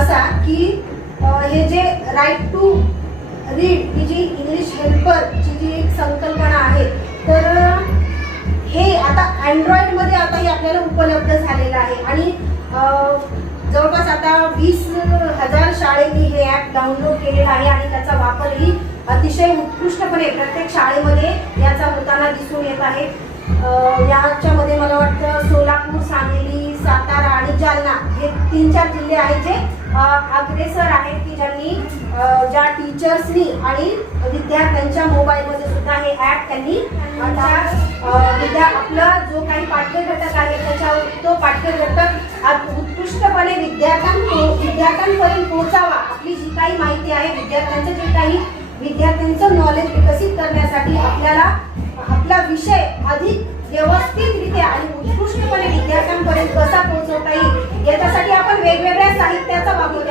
असा की हे जे राईट टू रीड ही जी इंग्लिश हेल्परची जी एक संकल्पना आहे, तर हे आता अँड्रॉइडमध्ये आता हे आपल्याला उपलब्ध झालेलं आहे आणि जवळपास आता 20,000 शाळेनी हे ॲप डाउनलोड केलेलं आहे आणि त्याचा वापरही अतिशय उत्कृष्टपणे प्रत्येक शाळेमध्ये याचा होताना दिसून येत आहे. याच्यामध्ये मला वाटतं सोलापूर, सांगली, सातारा आणि जालना हे 3-4 जिल्हे आहेत जे अग्रेसर आहेत की ज्यांनी ज्या टीचर्सनी आणि विद्यार्थ्यांच्या मोबाईलमध्ये सुद्धा हे ॲप त्यांनी आपला जो काही पाठ्यघटक आहे त्याच्यावर तो पाठ्यघटक उत्कृष्टपणे विद्यार्थ्यांपर्यंत पोहोचावा. आपली जी काही माहिती आहे विद्यार्थ्यांचं नॉलेज विकसित करण्यासाठी आपल्याला आपला विषय अधिक व्यवस्थितरित्या आणि उत्कृष्टपणे विद्यार्थ्यांपर्यंत कसा पोहोचवता येईल याच्यासाठी आपण वेगवेगळ्या साहित्याचा वापर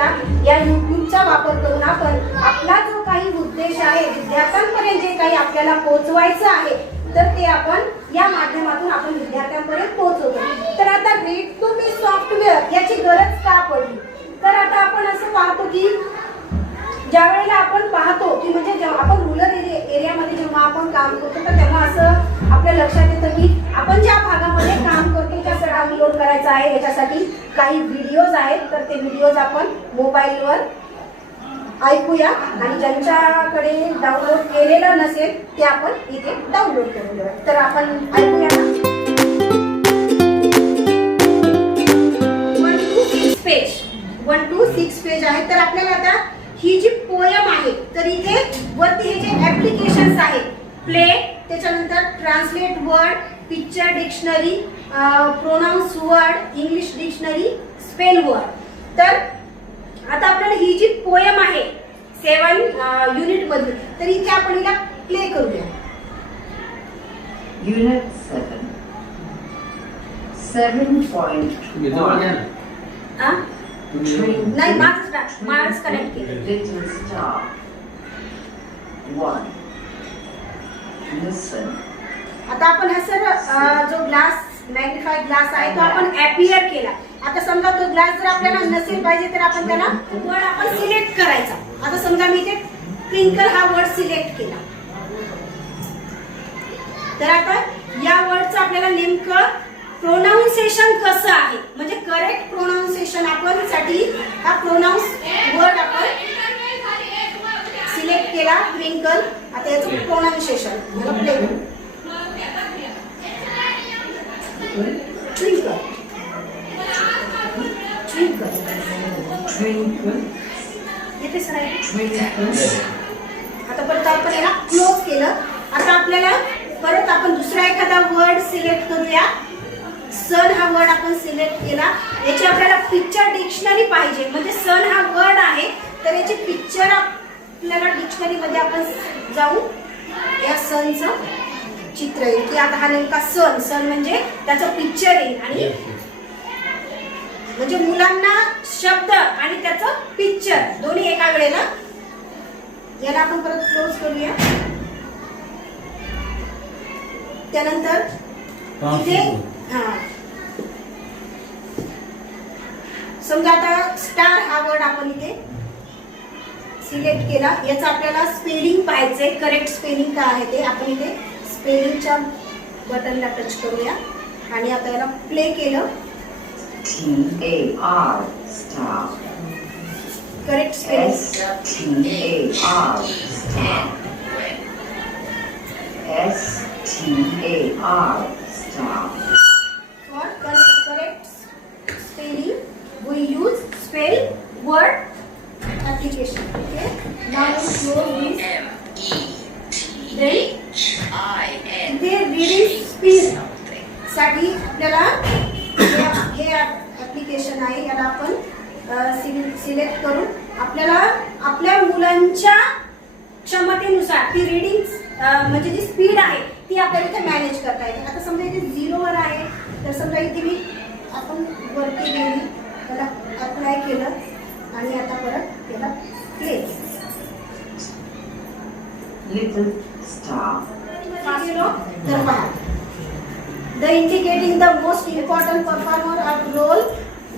या युट्यूबचा वापर करून आपण आपला जो काही उद्देश आहे विद्यार्थ्यांपर्यंत जे काही आपल्याला पोहोचवायचं आहे तर ते आपण या माध्यमातून आपण विद्यार्थ्यांपर्यंत पोहोचवतो. तर आता रीडटोमी सॉफ्टवेअर याची गरज का पडली, तर आता आपण असं पाहतो की ज्या वेळेला आपण पाहतो की म्हणजे जेव्हा आपण रुरल एरियामध्ये जेव्हा आपण काम करतो तर तेव्हा असं आपल्या लक्षात येतं की आपण ज्या भागामध्ये काम करतो कसं डाउनलोड करायचं आहे याच्यासाठी काही व्हिडिओज आहेत, तर ते व्हिडिओज आपण मोबाईलवर ऐकूया आणि ज्यांच्याकडे डाउनलोड केलेलं नसेल ते आपण इथे डाउनलोड करून घेऊया. तर आपण ऐकूया ना. 1 to 6 पेज आहे. तर आपल्याला आता ही जी पोयम आहे तर इथे वरती हे जे ऍप्लिकेशन्स आहेत प्ले, त्याच्यानंतर translate word, picture dictionary, pronounce word, English dictionary, spell word. तर आता आपल्याला ही जी पोयम आहे 7 युनिट मध्ये तर इथे आपण हिला प्ले करूया. युनिट 7.1 नाही माझं कनेक्ट केलं. Little star 1 Listen. आता आपण हा सर जो ग्लास मॅग्निफाईड ग्लास आहे तो आपण ॲपियर केला. आता समजा तो ग्लास जर आपल्याला नसेल पाहिजे तर आपण त्याला वर्ड आपण सिलेक्ट करायचा. आता समजा मी इथे ट्विंकल हा वर्ड सिलेक्ट केला तर आता या वर्डचं आपल्याला नेमकं प्रोनाउन्सिएशन कसं आहे म्हणजे करेक्ट प्रोनाउन्सिएशन आपण साठी हा प्रोनाउन्स वर्ड आपण सिलेक्ट केला ट्विंकल. आता याचं प्रोनाउन्सिएशन मला प्ले करू. Twinkle twinkle Twinkle. इथे सर आहे. Twinkle. आता परत आपण याला क्लोज केलं. आता आपल्याला परत आपण दुसरा एखादा वर्ड सिलेक्ट करूया. सन हा वर्ड आपण सिलेक्ट केला. याची आपल्याला पिक्चर डिक्शनरी पाहिजे म्हणजे सन हा वर्ड आहे तर याची पिक्चर आपल्याला डिक्शनरी मध्ये आपण जाऊ या सनचं चित्र येईल की आता हा नेमका सन म्हणजे त्याचं पिक्चर येईल आणि म्हणजे मुलांना शब्द आणि त्याचं पिक्चर दोन्ही एका वेळेला. याला आपण परत क्लोज करूया. त्यानंतर इथे समजा आता स्टार हा वर्ड आपण इथे सिलेक्ट केला. याचा आपल्याला स्पेलिंग पाहिजे, करेक्ट स्पेलिंग काय आहे ते आपण इथे स्पेलिंगच्या बटनला टच करूया आणि आता याला प्ले केलं. TAR star. Correct spelling STAR star. STAR star. For correct spelling, we use spell word application. Okay. Now close this. Then इथे reading speed साठी आपल्याला हे ऍप्लिकेशन आहे याला आपण सिलेक्ट करून आपल्याला आपल्या मुलांच्या क्षमतेनुसार ती रीडिंग म्हणजे जी स्पीड आहे ती आपल्याला इथे मॅनेज करता येते. आता समजा इथे 0 वर आहे तर समजा इथे मी आपण वरती गेली त्याला अप्लाय केलं आणि आता परत त्याला प्ले Little star. तर पहा the indicating the most important performer of role,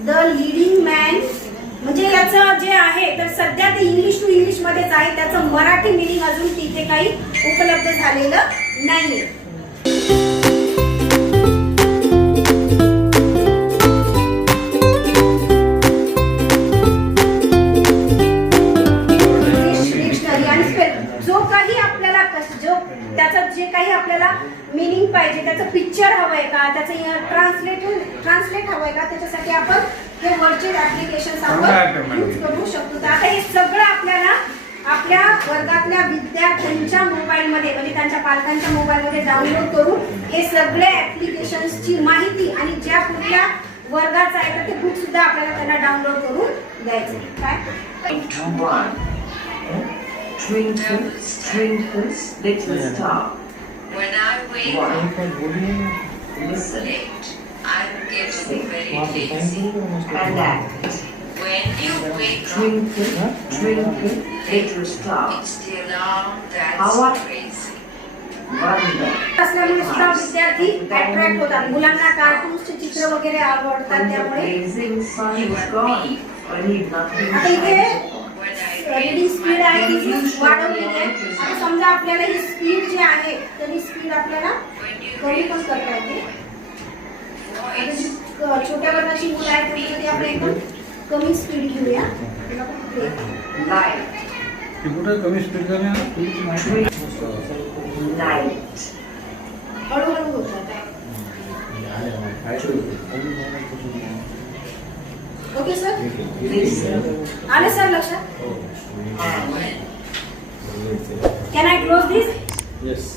the leading man, म्हणजे याचं जे आहे तर सध्या ते इंग्लिश टू इंग्लिश मध्येच आहे, त्याचं मराठी मिनिंग अजून तिथे काही उपलब्ध झालेलं नाहीये. जो काही आपल्याला त्याचं जे काही आपल्याला मीनिंग पाहिजे, त्याचं पिक्चर हवंय का, त्याचं ट्रान्सलेट हवंय का, त्याच्यासाठी आपण हे वर्चुअल ऍप्लिकेशन आपण यूज करू शकतो. तर आता हे सगळं आपल्याला आपल्या वर्गातल्या विद्यार्थ्यांच्या मोबाईलमध्ये म्हणजे त्यांच्या पालकांच्या मोबाईलमध्ये डाउनलोड करून हे सगळे ऍप्लिकेशन्सची माहिती आणि ज्या कुठल्या वर्गाचा आहे तर ते बुक सुद्धा आपल्याला त्यांना डाउनलोड करून द्यायचं. काय Twinkle, twinkle, little star. When I wake up Listen late, I'm getting very lazy. and act. When you wake up, Twinkle, twinkle, little star. it's the alarm How that's are- crazy. Wonder. असल्यामुळे सुद्धा विद्यार्थी attract होतात. मुलांना कार्टून्सचे चित्र वगैरे आवडतात, When the त्यामुळे blazing sun is gone, I need nothing आता इथे When I रीडिंग स्पीड आहे ती वाढवली आहे. आता समजा आपल्याला ही स्पीड जी आहे तर ही स्पीड आपल्याला कमी पण करता येते. आता जी छोट्या वर्गाची मुलं आहेत त्यांच्यासाठी आपण एकदम कमी स्पीड घेऊया. light, कमी स्पीड light. हळूहळू होतात. ओके सर, Listen आले सर लक्षात. and can I close this? Yes